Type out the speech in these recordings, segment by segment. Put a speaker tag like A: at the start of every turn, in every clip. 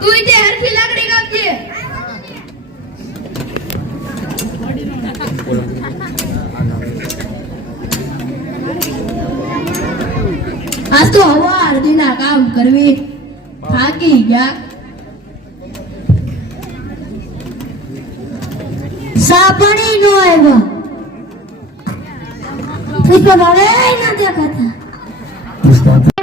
A: તું ઈતે હરખી લાકડી આજ તો હવા અડધીના કામ કરવી. થાકી ગયા.
B: સાપણી નો આવ્યો. દેખાતા.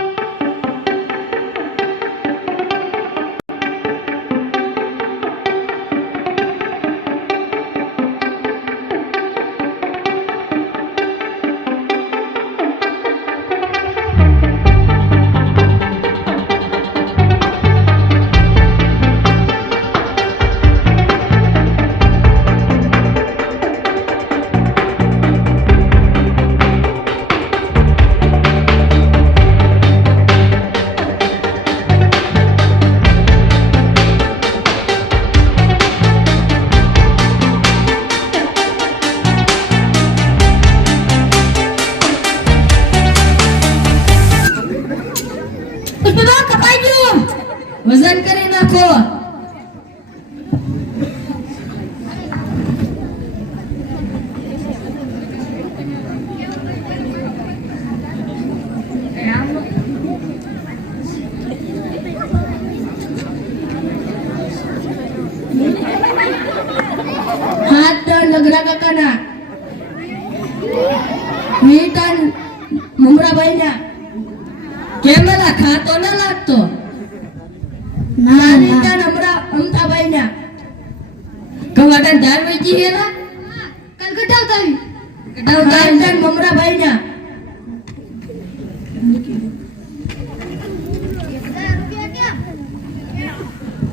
A: ત્રણ નગરા કાકાના મીટન મુમરાભાઈ ના કેમેરા ખાતો ન લાગતો
B: ના ના
A: નાનીતા નમરા અમતાભાઈ ના કવાટા ધાર વેચી હેલા
B: કલ ઘટાવતા આવી
A: કટાવતા મમરાભાઈ ના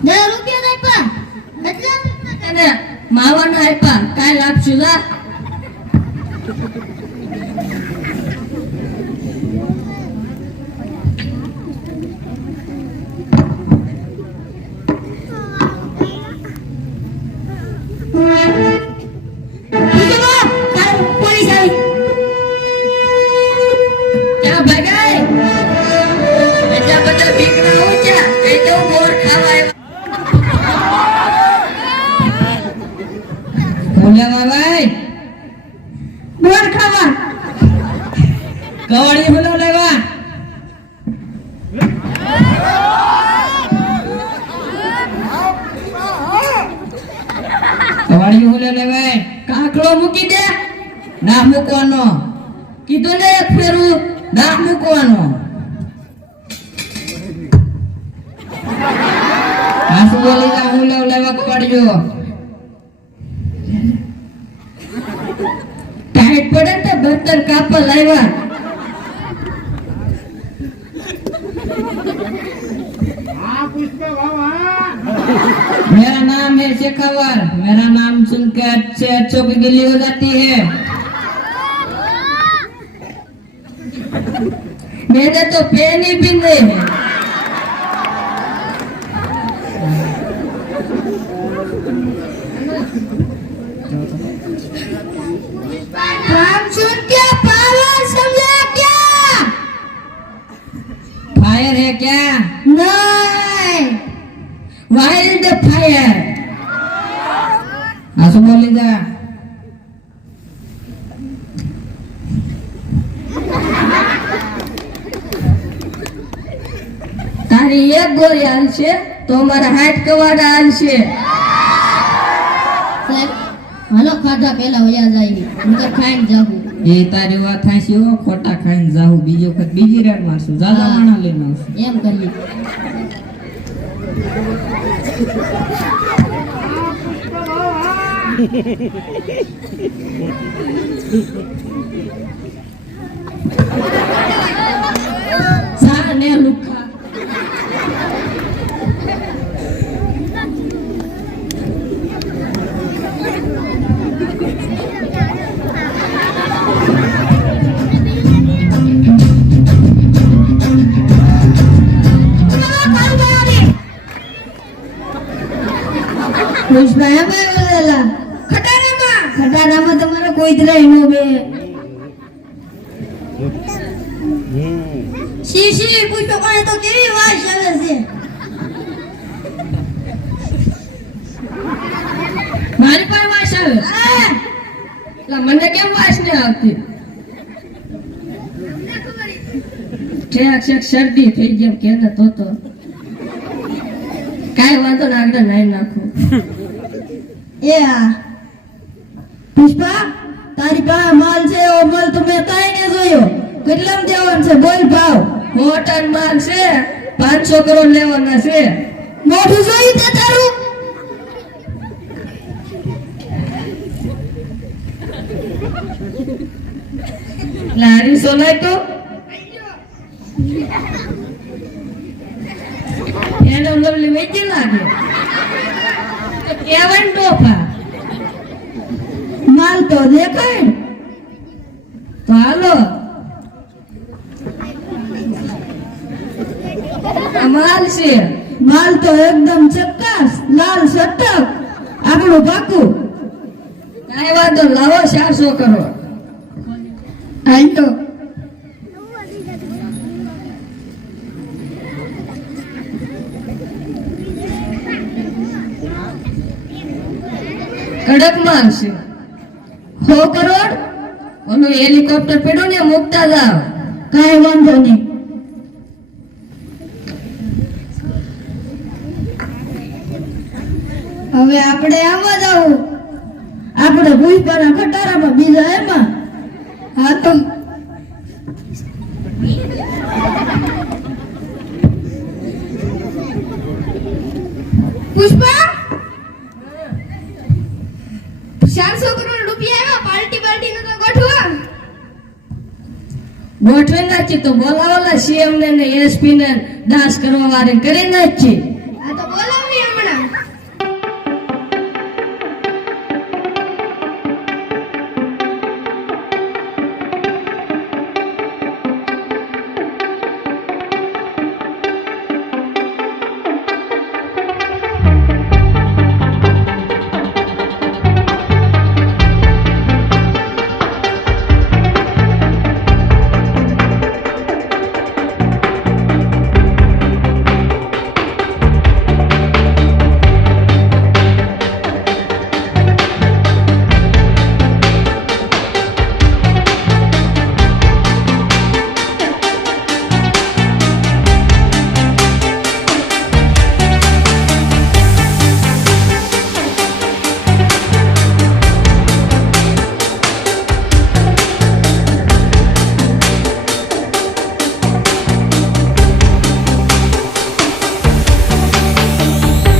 B: દસ રૂપિયા આપ્યા એટલે
A: અને માવાના આપ્યા काय
B: लाभ तुझा
A: કવાડી બોલો લેવાય કાકડો મૂકી દે. ના મૂકવાનો. કીધું ને એક ફેરું ના મૂકવાનો. હાસુ બોલી જા હું લેવ લેવા કવાડીઓ ટાઈટ પડે ને બર્તન કાપા લાવ્યા मेरा नाम है शेखावर मेरा नाम सुनकर अच्छे अच्छों की गिल्ली हो जाती है। मेरे तो पेन ही बिंदे हैं।
B: काम सुन के पावर समझा વાઇલ્ડ
A: ફાયર આ શું બોલી જા તારી એક ગોળી હાલશે તો અમારા હાથ કવાડા હાલશે
B: હલો ખાધા પેલા વયા જાય નકર ખાઈને જાવું
A: એ તારી વાત થાશી હો ખોટા ખાઈને જાવું બીજો વખત બીજી રાત મારશું જાજા માણા લઈને આવશું
B: એમ કરીએ
A: Sara,
B: né, Luca? બોલેલા
C: ખટારામાં?
B: ખટારામાં તમારો કોઈ જ રહી બે.
C: સી સી પુષ્પ પણ તો કેવી વાસ આવે છે?
A: મારી પણ વાસ આવે મને કેમ વાસ નહીં આવતી? ઠેક શરદી થઈ ગઈ કે ને તો તો. કાંઈ વાંધો ના આગળ નાઈ નાખું.
B: એ હા પુષ્પા તારી પાસે માલ છે એવો માલ તો મેં કાંઈ ને જોયો. કેટલામ દેવાનો છે બોલ ભાવ.
A: મોટા માલ છે પાંચસો કરોડ લેવાના છે.
B: મોઢું જોયું તે તારું?
A: લારી સોલાય તો? એનો લવલી વેચી લાગે તો કેવન ટોફા
B: માલ તો દેખાય ને.
A: તો હાલો આ માલ છે
B: માલ તો એકદમ ચક્કાસ લાલ સટક આપણું પાકું
A: કાંઈ વાંધો નહીં, લાવો ચારસો કરોડ
B: હાલ તો
A: કડક આવશે.
B: સો કરોડ?
A: ઓલું હેલિકોપ્ટર પેડો ને મુકતા જાવ
B: કાંઈ વાંધો નહીં. હવે આપણે આમાં જવું આપણે આપણે પુષ્પાના ખટારામાં બીજા એમાં. હા તો
C: ગોઠવી
A: નાખી તો બોલાવો સીએમ ને એસપી ને દાસ કરવા વારે કરી નાખી
C: આ તો બોલો